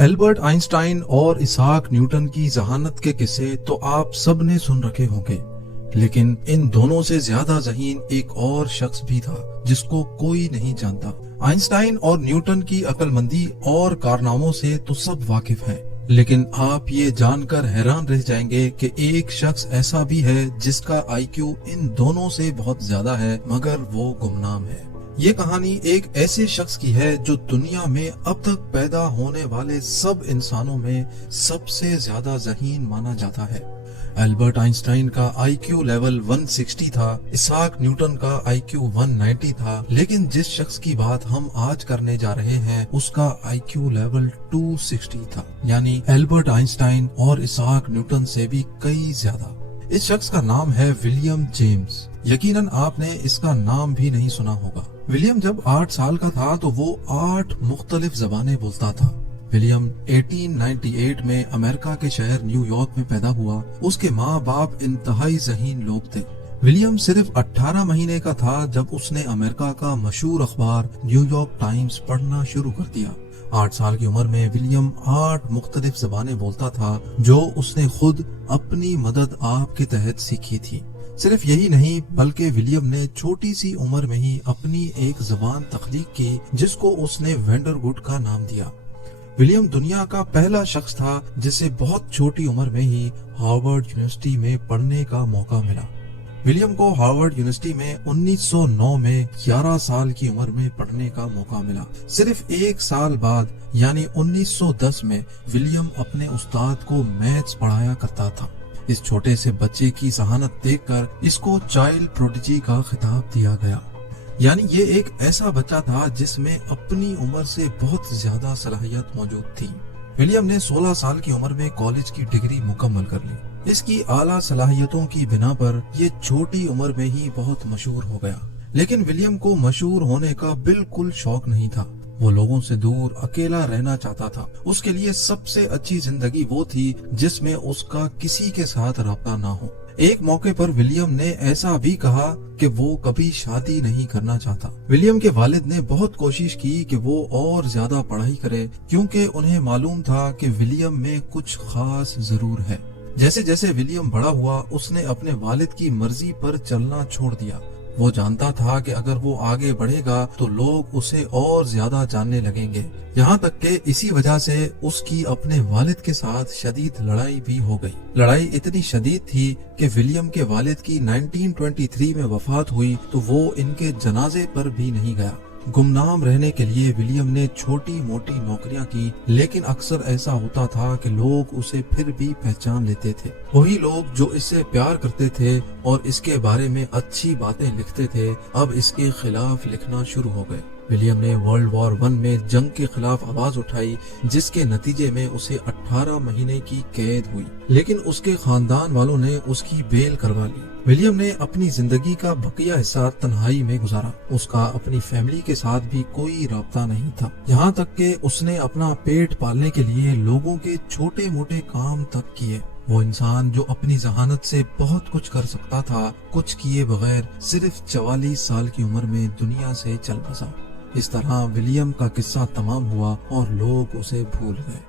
Albert Einstein और Isaac Newton की जहानत के किस्से तो आप सब ने सुन रखे होंगे, लेकिन इन दोनों से ज्यादा ज़हीन एक और शख्स भी था जिसको कोई नहीं जानता। आइंस्टाइन और न्यूटन की अक्लमंदी और कारनामों से तो सब वाकिफ हैं, लेकिन आप ये जानकर हैरान रह जाएंगे कि एक शख्स ऐसा भी है जिसका IQ इन दोनों से बहुत ज्यादा है, मगर वो गुमनाम है। ये कहानी एक ऐसे शख्स की है जो दुनिया में अब तक पैदा होने वाले सब इंसानों में सबसे ज्यादा ज़हीन माना जाता है। एल्बर्ट आइंस्टाइन का IQ लेवल 160 था, इसाक न्यूटन का IQ 190 था, लेकिन जिस शख्स की बात हम आज करने जा रहे हैं उसका IQ लेवल 260 था, यानी एल्बर्ट आइंस्टाइन और इसाक न्यूटन से भी कई ज्यादा। इस शख्स का नाम है विलियम जेम्स। यकीनन आपने इसका नाम भी नहीं सुना होगा। विलियम जब 8 साल का था तो वो 8 मुख्तलिफ जबानें बोलता था। विलियम 1898 में अमेरिका के शहर न्यूयॉर्क में पैदा हुआ। उसके माँ बाप इंतहाई ज़हीन लोग थे। विलियम सिर्फ 18 महीने का था जब उसने अमेरिका का मशहूर अखबार न्यूयॉर्क टाइम्स पढ़ना शुरू कर दिया। 8 साल की उम्र में विलियम 8 मुख्तलिफ जबानें बोलता था, जो उसने खुद अपनी मदद आप के तहत सीखी थी। सिर्फ यही नहीं, बल्कि विलियम ने छोटी सी उम्र में ही अपनी एक जबान तख्लीक की जिसको उसने वेंडरवुड का नाम दिया। विलियम दुनिया का पहला शख्स था जिसे बहुत छोटी उम्र में ही हार्वर्ड यूनिवर्सिटी में पढ़ने का मौका मिला। विलियम को हार्वर्ड यूनिवर्सिटी में 1909 में 11 साल की उम्र में पढ़ने का मौका मिला। सिर्फ 1 साल बाद यानी 1910 में विलियम अपने उस्ताद को मैथ्स पढ़ाया करता था। इस छोटे से बच्चे की जहानत देखकर इसको चाइल्ड प्रोडिजी का खिताब दिया गया, यानी ये एक ऐसा बच्चा था जिसमें अपनी उम्र से बहुत ज्यादा सलाहियत मौजूद थी। विलियम ने 16 साल की उम्र में कॉलेज की डिग्री मुकम्मल कर ली। इसकी आला सलाहियतों की बिना पर ये छोटी उम्र में ही बहुत मशहूर हो गया। लेकिन विलियम को मशहूर होने का बिल्कुल शौक नहीं था। वो लोगों से दूर अकेला रहना चाहता था। उसके लिए सबसे अच्छी जिंदगी वो थी जिसमें उसका किसी के साथ राब्ता ना हो। एक मौके पर विलियम ने ऐसा भी कहा कि वो कभी शादी नहीं करना चाहता। विलियम के वालिद ने बहुत कोशिश की कि वो और ज्यादा पढ़ाई करे, क्योंकि उन्हें मालूम था कि विलियम में कुछ खास जरूर है। जैसे जैसे विलियम बड़ा हुआ उसने अपने वालिद की मर्जी पर चलना छोड़ दिया। वो जानता था कि अगर वो आगे बढ़ेगा तो लोग उसे और ज्यादा जानने लगेंगे। यहाँ तक कि इसी वजह से उसकी अपने वालिद के साथ शदीद लड़ाई भी हो गई। लड़ाई इतनी शदीद थी कि विलियम के वालिद की 1923 में वफात हुई तो वो इनके जनाजे पर भी नहीं गया। गुमनाम रहने के लिए विलियम ने छोटी मोटी नौकरियां की, लेकिन अक्सर ऐसा होता था कि लोग उसे फिर भी पहचान लेते थे। वही लोग जो इससे प्यार करते थे और इसके बारे में अच्छी बातें लिखते थे, अब इसके खिलाफ लिखना शुरू हो गए। विलियम ने वर्ल्ड वॉर 1 में जंग के खिलाफ आवाज उठाई, जिसके नतीजे में उसे 18 महीने की कैद हुई, लेकिन उसके खानदान वालों ने उसकी बेल करवा ली। विलियम ने अपनी जिंदगी का बकिया हिस्सा तन्हाई में गुजारा। उसका अपनी फैमिली के साथ भी कोई राब्ता नहीं था। यहाँ तक कि उसने अपना पेट पालने के लिए लोगों के छोटे मोटे काम तक किए। वो इंसान जो अपनी जहानत से बहुत कुछ कर सकता था, कुछ किए बगैर सिर्फ 44 साल की उम्र में दुनिया से चल बसा। इस तरह विलियम का किस्सा तमाम हुआ और लोग उसे भूल गए।